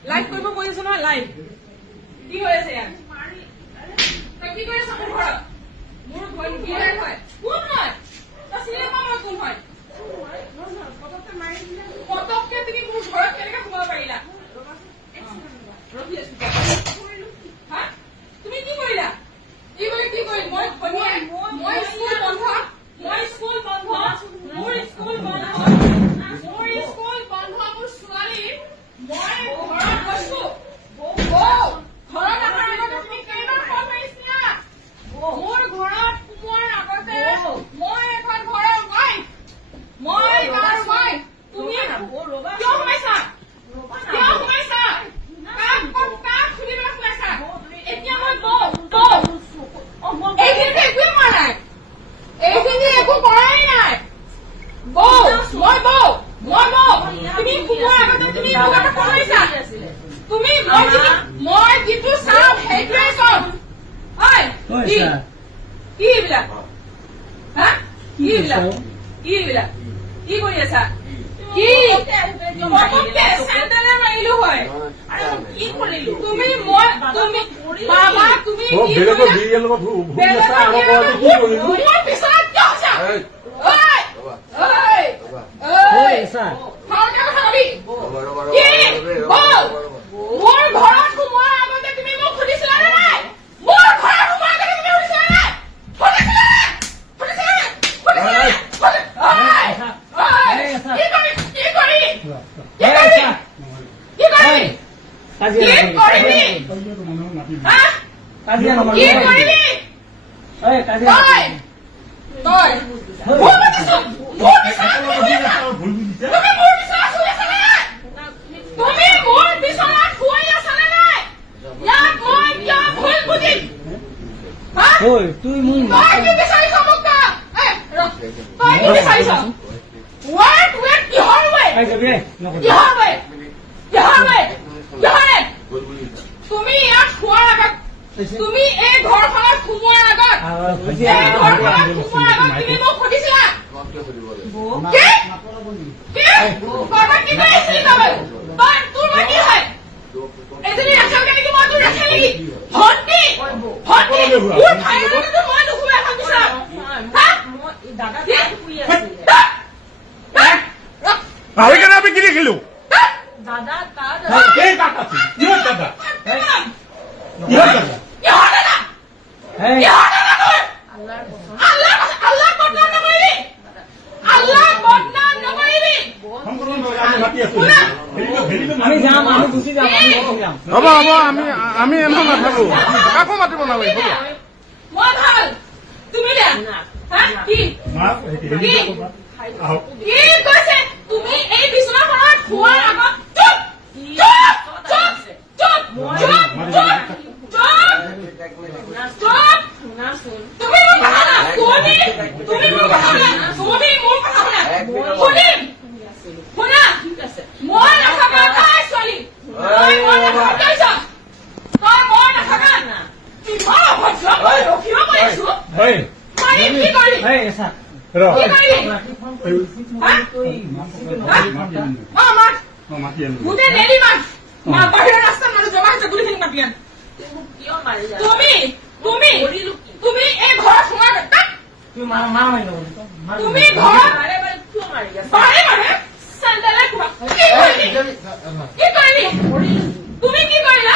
live কৰিব কৈছো নহয় লাইভ কি হৈ আছে ইয়াত তই কি কৰিছ মোৰ ঘৰত মোৰ ঘৰ কি হয় কোন হয় তই চিনি নাপাৱ মই কোন হয় পতককে তুমি মোৰ ঘৰত কেনেকৈ সোমাব পাৰিলা হা তুমি কি কৰিলা কি কৰি কি কৰি মই স্কুল বন্ধ মোৰ স্কুল বন্ধ মোৰ ছোৱালী মই ঘৰত গৈছো ঘৰত অহাৰ আগতে তুমি কেইবাৰ ফোন মাৰিছিলা মোৰ ঘৰত সোমোৱাৰ আগতে মই এখন ঘৰৰ ৱাইফ মই তাৰ ৱাইফ তুমি কিয় সোমাইছা কাক খুলিবলৈ সোমাইছা এতিয়া মই এইখিনিতে একোৱে কৰা নাই এইখিনি একো কৰাই নাই তুমি সোমোৱাৰ আগতে তুমি মোক এটা ফোন মাৰিছা তুমি মই যিটো চাওঁ সেইটোৱে চব কি এইবিলাক হা কি এইবিলাক কি কৰি আছা কি চেণ্ডেলে মাৰিলো হয় কি কৰিলো তুমি বাবা তুমি পিছত মোৰ ঘৰত সোমোৱাৰ আগতে তুমি মোক সুধিছিলা নে নাই মোৰ ঘৰত সোমোৱাৰ আগতে তুমি সুধিছিলা নে তুই মোক তুমি ইয়াত খোৱাৰ আগত তুমি এই ঘৰখনত সোমোৱাৰ আগত তুমি মোক সুধিছিলা তোৰ মই কি হয় এজনী ৰাখালকে নেকি মই তোৰ ৰাখা নেকি ভণ্টি মোৰ ঠাইৰ মই নুশুৱে এখন বিচৰাত আমি কেন আমি কি দেখিলো দাদা আমি যাম আমি গুচি যাম হ'ব আমি এনে নাথাকো কাকো মাতিব নালাগিব মই ভাল তুমি কি কৈছে তুমি এই বিচনাখনত খোৱাৰ আগত বাহিৰৰ ৰাস্তাত মানুহ জমা হৈছে গুলিখিনি মাতি আন তুমি এই ঘৰত সোমাই তুমি ঘৰত চেণ্ডেলে কি কৰিলি তুমি কি কৰিলা